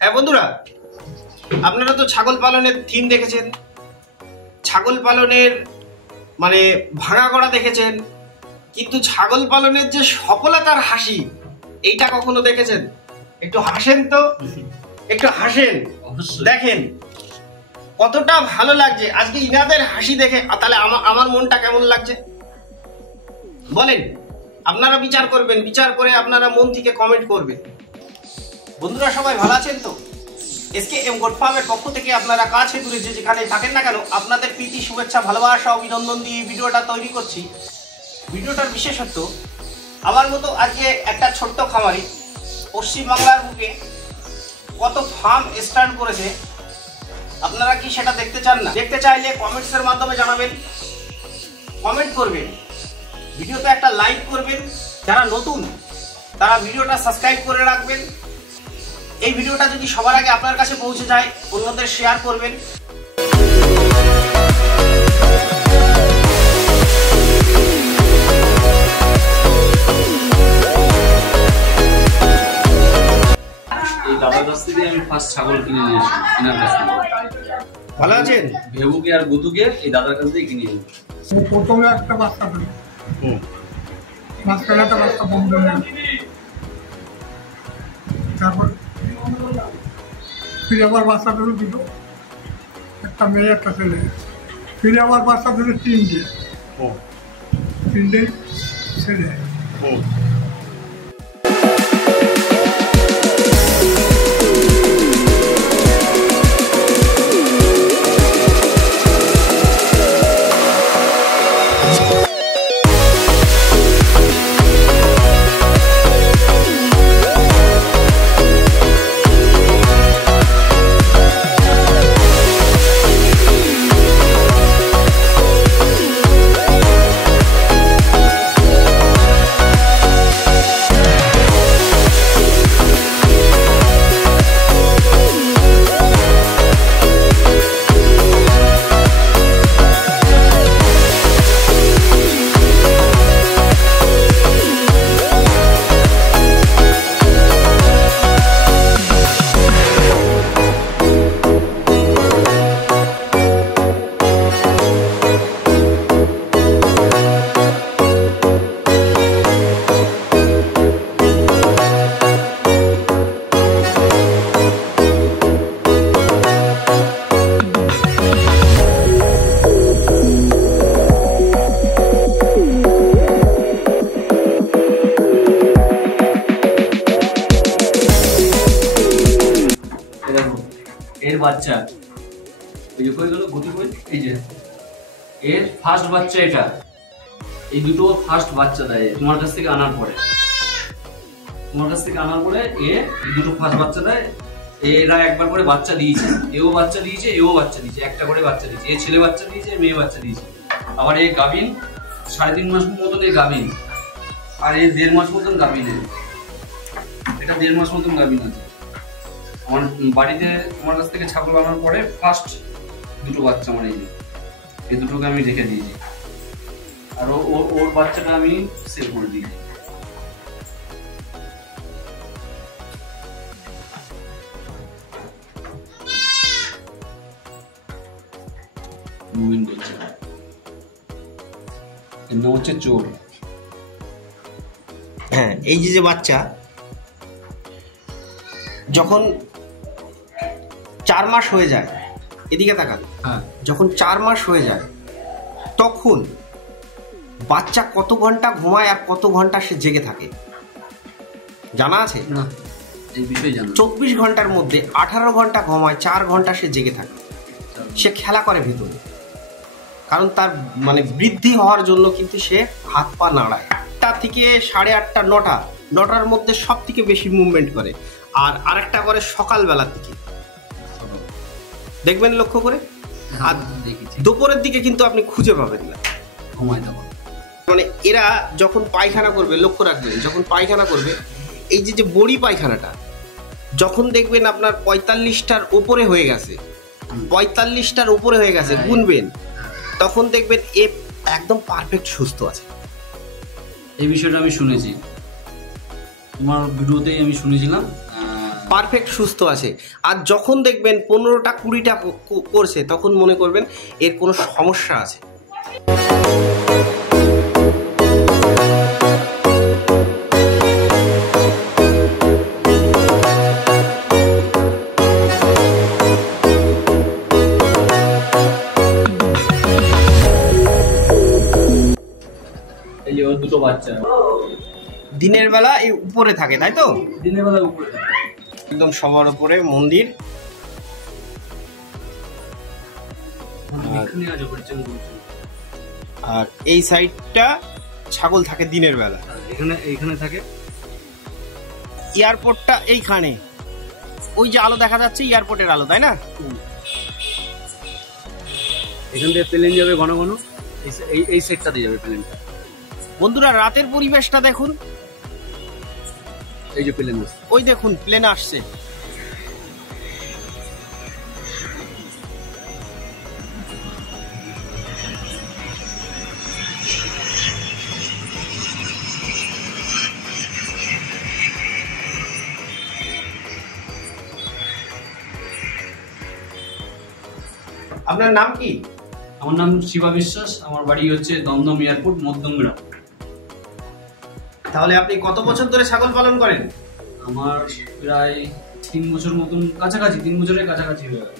হ্যাঁ বন্ধুরা, আপনারা তো ছাগল পালনের থিম দেখেছেন, ছাগল পালনের মানে ভাঙা গড়া দেখেছেন, কিন্তু ছাগল পালনের যে সফলতার হাসি এইটা কখনো দেখেছেন? একটু হাসেন তো, একটু হাসেন, দেখেন কতটা ভালো লাগছে আজকে ইনাদের হাসি দেখে। তাহলে আমার মনটা কেমন লাগছে বলেন? আপনারা বিচার করবেন, বিচার করে আপনারা মন থেকে কমেন্ট করবেন। বন্ধুরা সবাই ভালো আছেন তো? SKM গোট ফার্মের পক্ষ থেকে আপনারা কাছে দূরে যে যেখানে থাকেন না কেন, আপনাদের প্রীতি, শুভেচ্ছা, ভালোবাসা, অভিনন্দন দিয়ে ভিডিওটা তৈরি করছি। ভিডিওটার বিশেষত্ব, আমার মতো আজকে একটা ছোট্ট খামারি পশ্চিমবাংলার বুকে কত ফার্ম স্টার্ট করেছে, আপনারা কি সেটা দেখতে চান না? দেখতে চাইলে কমেন্টসের মাধ্যমে জানাবেন, কমেন্ট করবেন, ভিডিওতে একটা লাইক করবেন। যারা নতুন তারা ভিডিওটা সাবস্ক্রাইব করে রাখবেন। এই ভিডিওটা যদি সবার আগে আপনার কাছে পৌঁছে যায়, অন্যদের শেয়ার করবেন। এই দাদার কাছ থেকে আমি ফার্স্ট ছাগল কিনে নিয়ে আসি, এনার কাছ থেকে। ভালো আছেন? ভেবুকে আর গুতুকে এই দাদার কাছ থেকে কিনে নিয়ে প্রথমে একটা বাচ্চা দিল, মাঝখানে একটা বাচ্চা বন্ধ হয়ে গেল, তারপর ফিরে আবার বাচ্চা দিল, একটা মেয়ে একটা ছেলে, ফিরে আবার বাচ্চা দিল তিনটে ছেলে। এর বাচ্চা এই যে কই গেল গুতি কই, এই যে এর ফার্স্ট বাচ্চা এটা। এই দুটো ফার্স্ট বাচ্চা দেয় তোমার কাছ থেকে আনার পরে, তোমার কাছ থেকে আনার পরে এই দুটো ফার্স্ট বাচ্চা দেয়। এরা একবার করে বাচ্চা দিয়েছে, এও বাচ্চা দিয়েছে, এও বাচ্চা দিয়েছে, একটা করে বাচ্চা দিয়েছে। এ ছেলে বাচ্চা দিয়েছে, মেয়ে বাচ্চা দিয়েছে। আবার এই গাভিন 3.5 মাস মতন এই গাভিন, আর এই 1.5 মাস মতন গাভিন। এটা 1.5 মাস মতন গাভিন আছে। আমার বাড়িতে তোমার কাছ থেকে ছাগল আনার পরে ফার্স্ট দুটো বাচ্চা আমার এই দুটোকে আমি রেখে দিয়েছি, আর ওর বাচ্চাটা আমি সেল করে দিয়েছি। মুভিং করছে, এর নাম হচ্ছে চোর। হ্যাঁ, এই যে বাচ্চা যখন 4 মাস হয়ে যায়, এদিকে তাকান, যখন 4 মাস হয়ে যায় তখন বাচ্চা কত ঘন্টা ঘুমায় আর কত ঘন্টা সে জেগে থাকে জানা আছে? না, এই বিষয়ে জানা। 24 ঘন্টার মধ্যে 18 ঘন্টা ঘুমায়, 4 ঘন্টা সে জেগে থাকে। সে খেলা করে ভিতরে, কারণ তার মানে বৃদ্ধি হওয়ার জন্য কিন্তু সে হাত পা নাড়ায়। 8টা থেকে 8:30, 9টার মধ্যে সব থেকে বেশি মুভমেন্ট করে। আর আরেকটা করে সকালবেলার দিকে, দেখবেন লক্ষ্য করে। আর দুপুরের দিকে কিন্তু আপনি খুঁজে পাবেন না, ঘুমায় তখন। মানে এরা যখন পায়খানা করবে, লক্ষ্য রাখবেন, যখন পায়খানা করবে, এই যে বড়ি পায়খানাটা যখন দেখবেন আপনার 45টার উপরে হয়ে গেছে, 45টার উপরে হয়ে গেছে, গুনবেন, তখন দেখবেন এ একদম পারফেক্ট সুস্থ আছে। এই বিষয়টা আমি শুনেছি, তোমার ভিডিওতেই আমি শুনেছিলাম। পারফেক্ট সুস্থ আছে। আর যখন দেখবেন 15টা 20টা করছে, তখন মনে করবেন এর কোনো সমস্যা আছে। এই যে ওর দুটো বাচ্চা দিনের বেলা এই উপরে থাকে, তাই তো? দিনের বেলা উপরে একদম সবার উপরে মন্দির। আর এই সাইডটা ছাগল থাকে দিনের বেলা, এইখানে থাকে। এয়ারপোর্টটা এইখানে, ওই যে আলো দেখা যাচ্ছে এয়ারপোর্টের আলো, তাই না? এখান থেকে প্লেন যাবে ঘন ঘন, এই সেটটা দিয়ে যাবে প্লেনটা। বন্ধুরা রাতের পরিবেশটা দেখুন, এই যে প্লেন আসছে, ওই দেখুন প্লেন আসছে। আপনার নাম কি? আমার নাম শিবা বিশ্বাস, আমার বাড়ি হচ্ছে দমদম এয়ারপোর্ট, মধ্যম গ্রাম। তাহলে আপনি কত বছর ধরে ছাগল পালন করেন? আমার প্রায় 3 বছর মতন কাছাকাছি, 3 বছরের কাছাকাছি হয়ে গেল।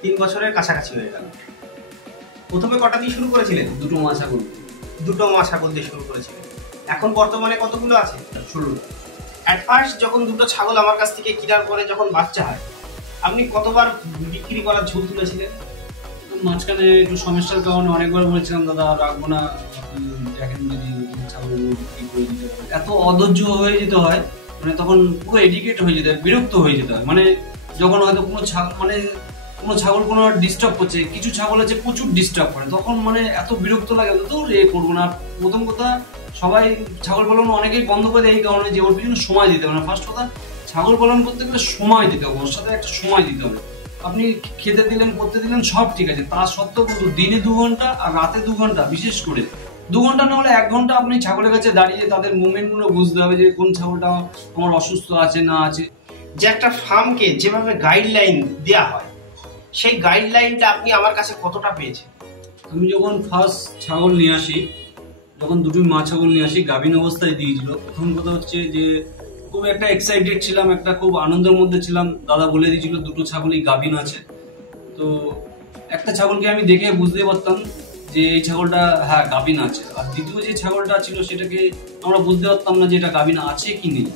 3 বছরের কাছাকাছি হয়ে গেল। প্রথমে কটা দিয়ে শুরু করেছিলেন? দুটো মা ছাগল। দুটো মা ছাগল দিয়ে শুরু করেছিলেন। এখন বর্তমানে কতগুলো আছে? 16। অ্যাট ফার্স্ট যখন দুটো ছাগল আমার কাছ থেকে কেনার পরে যখন বাচ্চা হয়, আপনি কতবার বিক্রি করার ঝুল তুলেছিলেন? মাঝখানে একটু সমস্যার কারণে অনেকবার বলেছিলাম দাদা রাখবো না, দেখেন যদি ছাগল বিক্রি করে দিতে পারে। এত অধৈর্য হয়ে যেতে হয়, মানে তখন পুরো এডিকেট হয়ে যেতে হয়, বিরক্ত হয়ে যেতে হয়। মানে যখন হয়তো কোনো ছাগল কোনো ডিস্টার্ব করছে, কিছু ছাগল আছে প্রচুর ডিস্টার্ব করে, তখন মানে এত বিরক্ত লাগে, তো করবো না। প্রথম কথা সবাই ছাগল পালন অনেকেই বন্ধ করে দেয় এই কারণে যে ওর পিছনে সময় দিতে হবে না। ফার্স্ট কথা, ছাগল পালন করতে গেলে সময় দিতে হবে, ওর সাথে একটা সময় দিতে হবে। আপনি খেতে দিলেন, করতে দিলেন, সব ঠিক আছে, তা সত্ত্বেও কিন্তু দিনে 2 ঘন্টা আর রাতে 2 ঘন্টা, বিশেষ করে 2 ঘন্টা না হলে 1 ঘন্টা আপনি ছাগলের কাছে দাঁড়িয়ে তাদের মুভমেন্ট গুলো বুঝতে হবে যে কোন ছাগলটা আমার অসুস্থ আছে না আছে। যে একটা ফার্মকে যেভাবে গাইডলাইন দেওয়া হয়, সেই গাইডলাইনটা আপনি আমার কাছে কতটা পেয়েছেন? আমি যখন ফার্স্ট ছাগল নিয়ে আসি, যখন দুটো মা ছাগল নিয়ে আসি, গাভীন অবস্থায় দিয়েছিল। প্রথম কথা হচ্ছে যে খুব একটা এক্সাইটেড ছিলাম, একটা খুব আনন্দের মধ্যে ছিলাম। দাদা বলে দিয়েছিল দুটো ছাগলই গাভীন আছে। তো একটা ছাগলকে আমি দেখে বুঝতে পারতাম যে এই ছাগলটা হ্যাঁ গাভীন আছে, আর দ্বিতীয় যে ছাগলটা ছিল সেটাকে আমরা বুঝতে পারতাম না যে এটা গাভীন আছে কি নেই।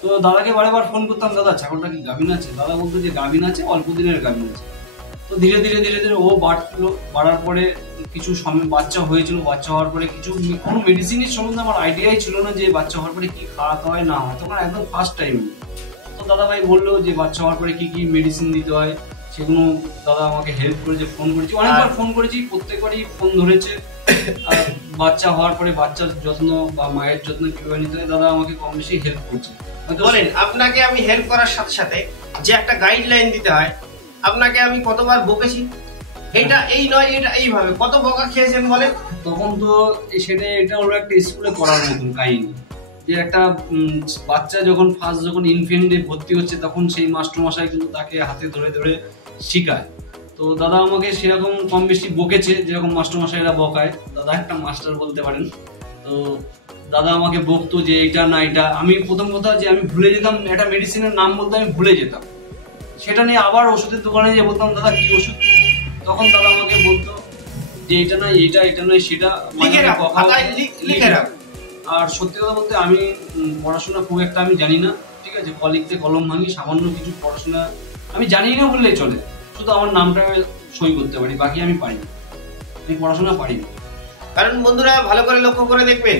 তো দাদাকে বারেবার ফোন করতাম, দাদা ছাগলটা কি গাভীন আছে? দাদা বলতো যে গাভীন আছে, অল্প দিনের গাভীন আছে। তো ধীরে ধীরে ধীরে ধীরে ও বাড়লো, বাড়ার পরে কিছু সময় বাচ্চা হয়েছিল। বাচ্চা হওয়ার পরে কোনো মেডিসিনের সম্বন্ধে আমার আইডিয়াই ছিল না যে বাচ্চা হওয়ার পরে কি খাওয়াতে হয় না হয়, তখন একদম ফার্স্ট টাইম। তো দাদা ভাই বললো যে বাচ্চা হওয়ার পরে কি কি মেডিসিন দিতে হয়, সেগুলো দাদা আমাকে হেল্প করেছে। ফোন করেছি, অনেকবার ফোন করেছি, প্রত্যেকবারই ফোন ধরেছে। আর বাচ্চা হওয়ার পরে বাচ্চার যত্ন বা মায়ের যত্ন কিভাবে নিতে হয় দাদা আমাকে কম বেশি হেল্প করছে। বলেন, আপনাকে আমি হেল্প করার সাথে সাথে যে একটা গাইডলাইন দিতে হয়, আপনাকে আমি কতবার বকেছি, এটা এই নয়, এটা এইভাবে, কত বকা খেয়েছেন বলেন? তখন তো এটা হলো একটা স্কুলে পড়ার মতন কাহিনী, যে একটা বাচ্চা যখন ফার্স্ট যখন ইনফেন্টে ভর্তি হচ্ছে, তখন সেই মাস্টারমশাই কিন্তু তাকে হাতে ধরে ধরে শিখায়। তো দাদা আমাকে সেরকম কম বেশি বকেছে, যেরকম মাস্টারমশাইরা বকায়, দাদা একটা মাস্টার বলতে পারেন। তো দাদা আমাকে বকতো যে এটা না এটা। আমি প্রথম কথা যে আমি ভুলে যেতাম, একটা মেডিসিনের নাম বলতে আমি ভুলে যেতাম, সেটা নিয়ে আবার ওষুধের দোকানে যে বলতাম দাদা কি ওষুধ, তখন দাদা আমাকে বলতো যে এটা নয় এটা, এটা নয় সেটা, লিখে রাখ। আর সত্যি কথা বলতে আমি পড়াশোনা খুব একটা আমি জানি না, ঠিক আছে, কলিগতে কলম ভাঙি, সামান্য কিছু পড়াশোনা আমি জানি না বললেই চলে, শুধু আমার নামটা সই করতে পারি, বাকি আমি পারি না, আমি পড়াশোনা পারি না। কারণ বন্ধুরা ভালো করে লক্ষ্য করে দেখবেন,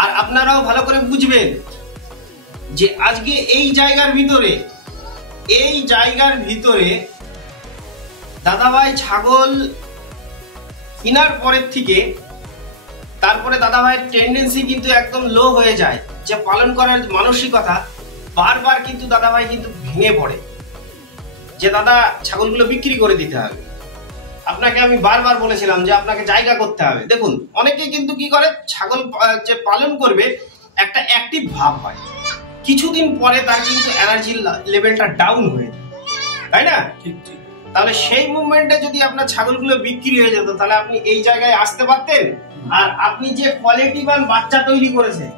আর আপনারাও ভালো করে বুঝবেন যে আজকে এই জায়গার ভিতরে দাদাভাই ছাগল কেনার পরের থেকে তারপরে দাদাভাইয়ের টেন্ডেন্সি কিন্তু একদম লো হয়ে যায়, যে পালন করার মানসিকতা বারবার কিন্তু দাদাভাই কিন্তু ভেঙে পড়ে, যে দাদা ছাগলগুলো বিক্রি করে দিতে হবে। আপনাকে আমি বারবার বলেছিলাম যে আপনাকে জায়গা করতে হবে। দেখুন, অনেকে কিন্তু কি করে, ছাগল যে পালন করবে একটা অ্যাক্টিভ ভাব হয়, কিছুদিন পরে তার কিন্তু এনার্জি লেভেলটা ডাউন হয়ে যায়, তাই না? ঠিক ঠিক। তাহলে সেই মুভমেন্টে যদি আপনার ছাগলগুলো বিক্রি হয়ে যেত তাহলে আপনি এই জায়গায় আসতে পারতেন। আর আপনি যে কোয়ালিটিবান বাচ্চা তৈরি করেছেন,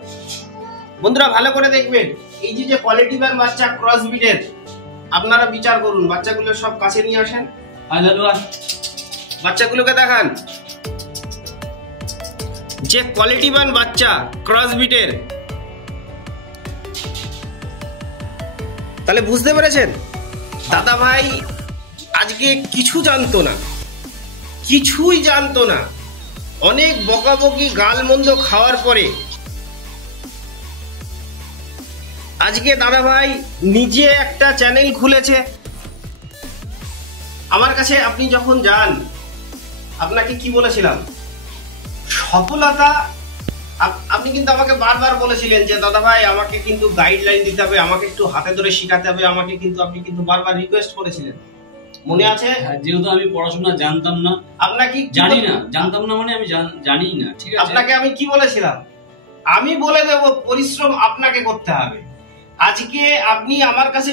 বন্ধুরা ভালো করে দেখবেন, এই যে কোয়ালিটিবান বাচ্চা ক্রস ব্রিডের, আপনারা বিচার করুন। বাচ্চাগুলো সব কাছে নিয়ে আসেন, বাচ্চাগুলোকে দেখান। যে কোয়ালিটিবান বাচ্চা ক্রস ব্রিডের, তাহলে বুঝতে পেরেছেন দাদা ভাই আজকে কিছু জানতো না, কিছুই জানতো না। অনেক বকাবকি গালমন্দ খাওয়ার পরে আজকে দাদা ভাই নিজে একটা চ্যানেল খুলেছে। আমার কাছে আপনি যখন যান, আপনাকে কি বলেছিলাম, সফলতা, আপনি কিন্তু আমাকে বারবার বলেছিলেন যে দাদা ভাই আমাকে কিন্তু গাইডলাইন দিতে হবে, আমাকে একটু হাতে ধরে শেখাতে হবে, আমাকে কিন্তু আপনি কিন্তু বারবার রিকোয়েস্ট করেছিলেন, মনে আছে? যেহেতু আমি পড়াশোনা জানতাম না, আপনাকে জানি না, জানতাম না মানে আমি জানি না, ঠিক আছে? আপনাকে আমি কি বলেছিলাম, আমি বলে দেব পরিশ্রম আপনাকে করতে হবে। আজকে আপনি আমার কাছে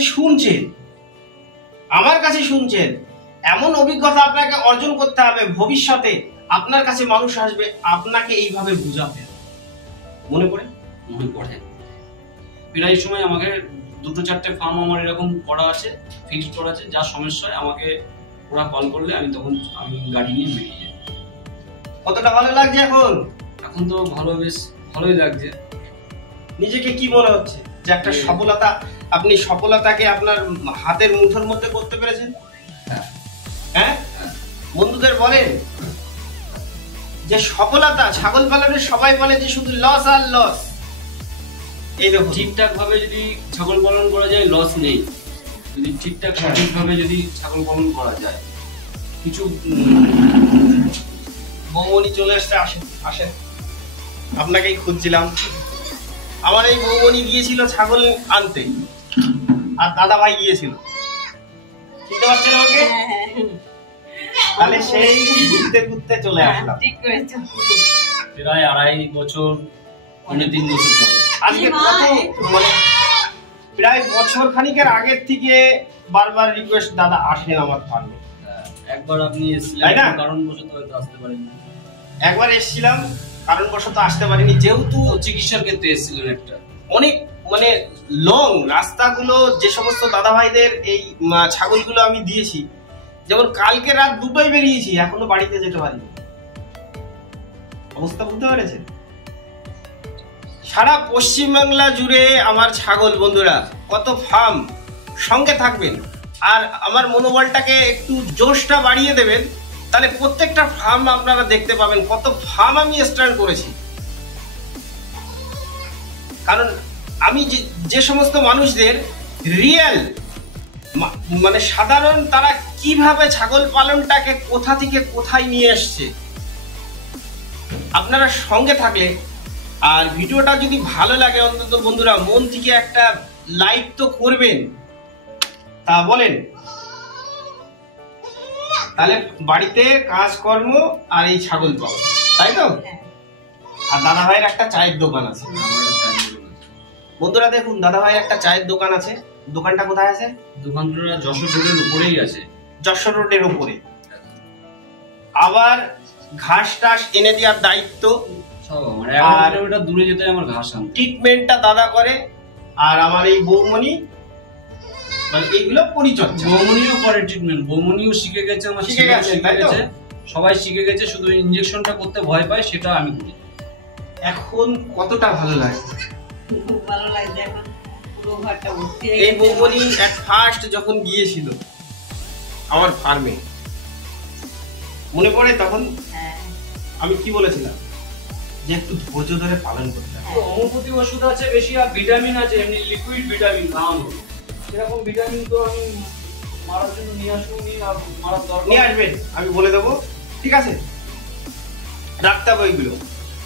শুনছেন, এমন অভিজ্ঞতা আপনাকে অর্জন করতে হবে, ভবিষ্যতে আপনার কাছে মানুষ আসবে আপনাকে এইভাবে বুঝাতে। মনে পড়ে? মনে পড়ে। প্রায় সময় আমাকে 2-4টে ফার্ম আমার এরকম করা আছে, ফিক্সড করা আছে, যা সমস্যা হয় আমাকে ওরা কল করলে আমি তখন গাড়ি নিয়ে বেরিয়ে যাই। কতটা ভালো লাগছে এখন? এখন তো বেশ ভালোই লাগছে। নিজেকে কি মনে হচ্ছে যে একটা সফলতা, আপনি সফলতাকে আপনার হাতের মুঠোর মধ্যে করতে পেরেছেন? হ্যাঁ, বন্ধুদের বলেন যে সফলতা, ছাগল পালনের সবাই বলে যে শুধু লস আর লস। এই দেখুন, ঠিকঠাক ভাবে যদি ছাগল পালন করা যায় লস নেই, যদি ঠিকঠাক সঠিক ভাবে যদি ছাগল পালন করা যায়। কিছু বৌমনি চলে আসছে, আসেন আসেন, আপনাকেই খুঁজছিলাম। আমার এই বৌমনি গিয়েছিল ছাগল আনতে, আর দাদা ভাই গিয়েছিল, চিনতে পারছেন আমাকে? তাহলে সেই ঘুরতে ঘুরতে চলে আসলাম। প্রায় 2.5 বছর, 3 বছর পরে আজকে কত, মানে প্রায় বছর খানিকের আগের থেকে বারবার রিকোয়েস্ট, দাদা আসেন আমার ফার্মে। একবার আপনি এসেছিলেন, কারণবশত হয়তো আসতে পারেননি। একবার এসেছিলাম, কারণবশত আসতে পারিনি, যেহেতু চিকিৎসার ক্ষেত্রে এসেছিলেন। একটা অনেক মানে লং রাস্তাগুলো, যে সমস্ত দাদা ভাইদের এই ছাগলগুলো আমি দিয়েছি, যেমন কালকে রাত 2টায় বেরিয়েছি, এখনো বাড়িতে যেতে পারিনি। অবস্থা বুঝতে পেরেছেন? সারা পশ্চিমবাংলা জুড়ে আমার ছাগল, বন্ধুরা কত ফার্ম, সঙ্গে থাকবেন আর আমার মনোবলটাকে একটু জোশটা বাড়িয়ে দেবেন, তাহলে প্রত্যেকটা ফার্ম আপনারা দেখতে পাবেন। কত ফার্ম আমি স্টার্ট করেছি, কারণ আমি যে সমস্ত মানুষদের রিয়েল, মানে সাধারণ, তারা কিভাবে ছাগল পালনটাকে কোথা থেকে কোথায় নিয়ে এসছে, আপনারা সঙ্গে থাকলে, আর ভিডিওটা যদি ভালো লাগে অন্তত বন্ধুরা মন থেকে একটা লাইক তো করবেন, তা বলেন? তাহলে বাড়িতে কাজকর্ম আর এই ছাগল পালন, তাই তো? আর দাদা ভাইয়ের একটা চায়ের দোকান আছে। বন্ধুরা দেখুন, দাদা ভাইয়ের একটা চায়ের দোকান আছে। দোকানটা কোথায় আছে? দোকানটা যশোর রোডের উপরেই আছে। যশোর রোডের উপরে। আবার ঘাস টাস এনে দেওয়ার দায়িত্ব, আর ওটা দূরে যেতে আমার ঘাস আনতে, ট্রিটমেন্টটা দাদা করে। আর আমার এই বৌমনি, মানে এইগুলো পরিচর্যা। বৌমনিও করে ট্রিটমেন্ট, বৌমনিও শিখে গেছে, আমার শিখে গেছে, সবাই শিখে গেছে, শুধু ইনজেকশনটা করতে ভয় পায়, সেটা আমি করি। এখন কতটা ভালো লাগে, খুব ভালো লাগছে। এখন পুরো ঘরটা ভর্তি হয়ে এই বৌমনি এট ফার্স্ট যখন গিয়েছিল আমার ফার্মে, মনে পড়ে তখন আমি কি বলেছিলাম, যে একটু ধৈর্য ধরে পালন করতে হবে। হোমিওপ্যাথি ওষুধ আছে বেশি, আর ভিটামিন আছে, এমনি লিকুইড ভিটামিন খাওয়ানো, সেরকম ভিটামিন তো আমি মারার জন্য নিয়ে আসবো, নিয়ে আসবেন, আমি বলে দেবো, ঠিক আছে? রাখতে হবে ওইগুলো,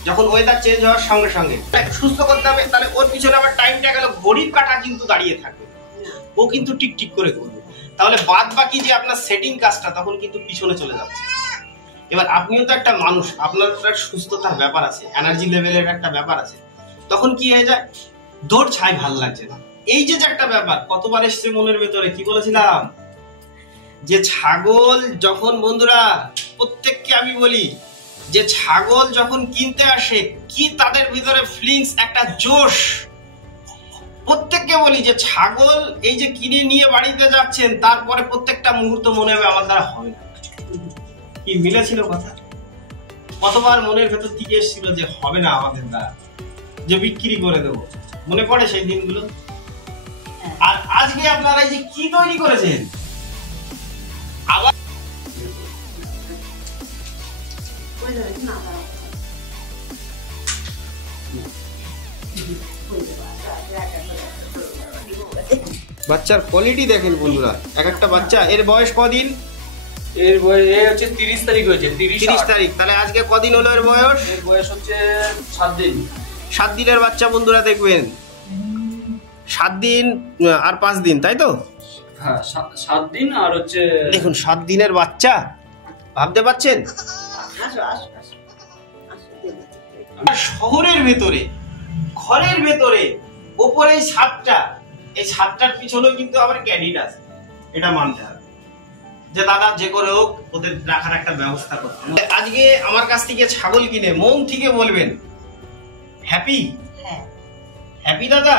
যখন ওয়েদার চেঞ্জ হওয়ার সঙ্গে সঙ্গে সুস্থ করতে হবে। তাহলে ওর পিছনে আবার টাইমটা গেল, ঘড়ির কাঁটা কিন্তু দাঁড়িয়ে থাকবে, ও কিন্তু টিক টিক করে করবে। তাহলে বাদ বাকি যে আপনার সেটিং কাজটা তখন কিন্তু পিছনে চলে যাচ্ছে। এবার আপনিও তো একটা মানুষ, আপনার সুস্থতার ব্যাপার আছে, এনার্জি লেভেলের একটা ব্যাপার আছে। তখন কি হয়ে যায়, দৌড় ছাই ভাল লাগছে না। এই যে একটা ব্যাপার কতবার এসছে মনের ভেতরে, কি বলেছিলাম যে ছাগল যখন, বন্ধুরা প্রত্যেককে আমি বলি যে ছাগল যখন কিনতে আসে কি তাদের ভিতরে ফিলিংস, একটা জোশ। প্রত্যেককে বলি যে ছাগল এই যে কিনে নিয়ে বাড়িতে যাচ্ছেন, তারপরে প্রত্যেকটা মুহূর্ত মনে হবে আমার দ্বারা হবে না। কি মিলেছিল কথা? কতবার মনের ভেতর থেকে এসেছিল যে হবে না আমাদের দ্বারা, যে বিক্রি করে দেবো। মনে পড়ে সেই দিনগুলো? আর আজকে আপনারা এই যে কি তৈরি করেছেন, আবার বাচ্চার কোয়ালিটি দেখেন বন্ধুরা, এক একটা বাচ্চা। এর বয়স কদিন? এর বয়স হচ্ছে 30 তারিখ হয়েছে, 30 তারিখ। তাহলে আজকে কদিন হলো এর বয়স? এর বয়স হচ্ছে 7 দিন। 7 দিনের বাচ্চা বন্ধুরা, দেখবেন 7 দিন আর 5 দিন, তাই তো? হ্যাঁ, 7 দিন আর হচ্ছে দেখুন 7 দিনের বাচ্চা, ভাবতে পারছেন? শহরের ভেতরে, ঘরের ভেতরে, ওপরে ছাদটা, এই ছাদটার পিছনেও কিন্তু আবার ক্যাডিট আছে। এটা মানতে হবে যে দাদা যে করে হোক ওদের রাখার একটা ব্যবস্থা করতে হবে। আজকে আমার কাছ থেকে ছাগল কিনে মন থেকে বলবেন হ্যাপি? হ্যাপি দাদা?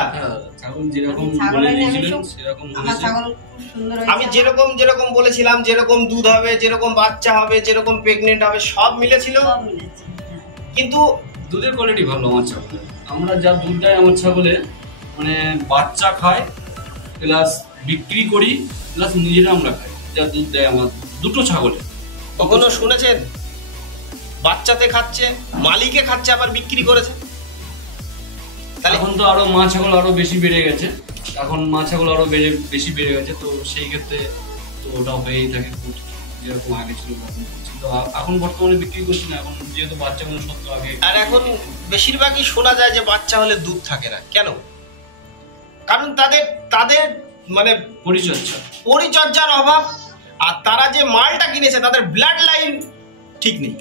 ছাগল যেরকম বলে দিয়েছিলেন সেরকম হয়েছে। আমি যেরকম যেরকম বলেছিলাম, যেরকম দুধ হবে, যেরকম বাচ্চা হবে, যেরকম প্রেগনেন্ট হবে, সব মিলেছিল। কিন্তু দুধের কোয়ালিটি ভালো আমার ছাগলে। আমরা যা দুধ দেয় আমার ছাগলে, মানে বাচ্চা খায় প্লাস বিক্রি করি প্লাস নিজেরা আমরা খাই, যা দুধ দেয় আমার দুটো ছাগলে। কখনো শুনেছেন বাচ্চাতে খাচ্ছে, মালিকে খাচ্ছে, আবার বিক্রি করেছে? তাহলে এখন তো আরো মা ছাগল আরো বেশি বেড়ে গেছে, এখন মা ছাগল আরো বেশি বেড়ে গেছে, তো সেই ক্ষেত্রে তো ওটা হয়েই থাকে যেরকম আগে ছিল। তো এখন বর্তমানে বিক্রি করছি না, এখন যেহেতু বাচ্চাগুলো সত্য আগে। আর এখন বেশিরভাগই শোনা যায় যে বাচ্চা হলে দুধ থাকে না, কেন? কারণ তাদের মানে পরিচর্যার অভাব, আর তারা যে মালটা কিনেছে তাদের ব্লাড লাইন ঠিক নেই।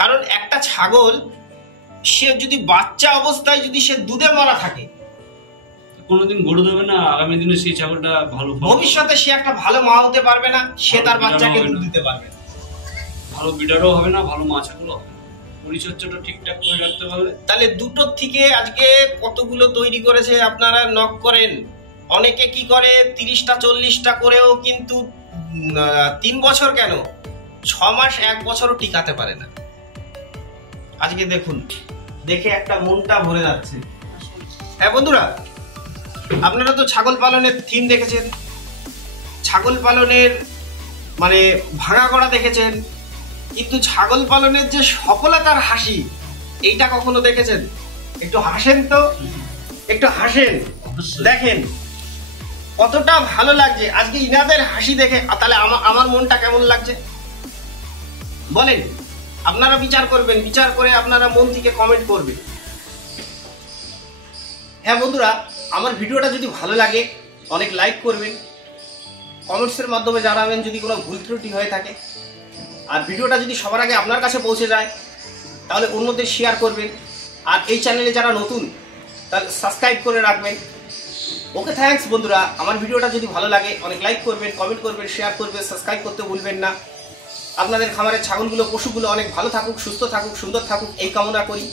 কারণ একটা ছাগল সে যদি বাচ্চা অবস্থায় যদি সে দুধে মারা থাকে, কোনোদিন গড়ে দেবে না আগামী দিনে সেই ছাগলটা ভালো, ভবিষ্যতে সে একটা ভালো মা হতে পারবে না, সে তার বাচ্চাকে দুধ দিতে পারবে না, ভালো বিডারও হবে না, ভালো মা ছাগলও হবে না। পরিচর্যাটা ঠিকঠাক করে রাখতে পারলে। তাহলে দুটোর থেকে আজকে কতগুলো তৈরি করেছে আপনারা নক করেন। অনেকে কি করে 30টা 40টা করেও কিন্তু 3 বছর কেন 6 মাস 1 বছরও টিকাতে পারে না। আজকে দেখুন, দেখে একটা মনটা ভরে যাচ্ছে। হ্যাঁ বন্ধুরা, আপনারা তো ছাগল পালনের থিম দেখেছেন, ছাগল পালনের মানে ভাঙা করা দেখেছেন, কিন্তু ছাগল পালনের যে সফলতার হাসি, এইটা কখনো দেখেছেন? একটু হাসেন তো, একটু হাসেন, দেখেন কতটা ভালো লাগছে আজকে ইনাদের হাসি দেখে। তাহলে আমার মনটা কেমন লাগছে বলেন? আপনারা বিচার করবেন, বিচার করে আপনারা মন থেকে কমেন্ট করবেন। হ্যাঁ বন্ধুরা, আমার ভিডিওটা যদি ভালো লাগে অনেক লাইক করবেন, কমেন্টসের মাধ্যমে জানাবেন যদি কোনো ভুল ত্রুটি হয়ে থাকে। আর ভিডিওটা যদি সবার আগে আপনার কাছে পৌঁছে যায় তাহলে অন্যদের শেয়ার করবেন। আর এই চ্যানেলে যারা নতুন তাহলে সাবস্ক্রাইব করে রাখবেন। ওকে, থ্যাঙ্কস বন্ধুরা। আমার ভিডিওটা যদি ভালো লাগে অনেক লাইক করবেন, কমেন্ট করবেন, শেয়ার করবেন, সাবস্ক্রাইব করতে ভুলবেন না। আপনাদের খামারের ছাগলগুলো, পশুগুলো অনেক ভালো থাকুক, সুস্থ থাকুক, সুন্দর থাকুক এই কামনা করি।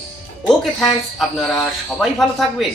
ওকে, থ্যাঙ্কস। আপনারা সবাই ভালো থাকবেন।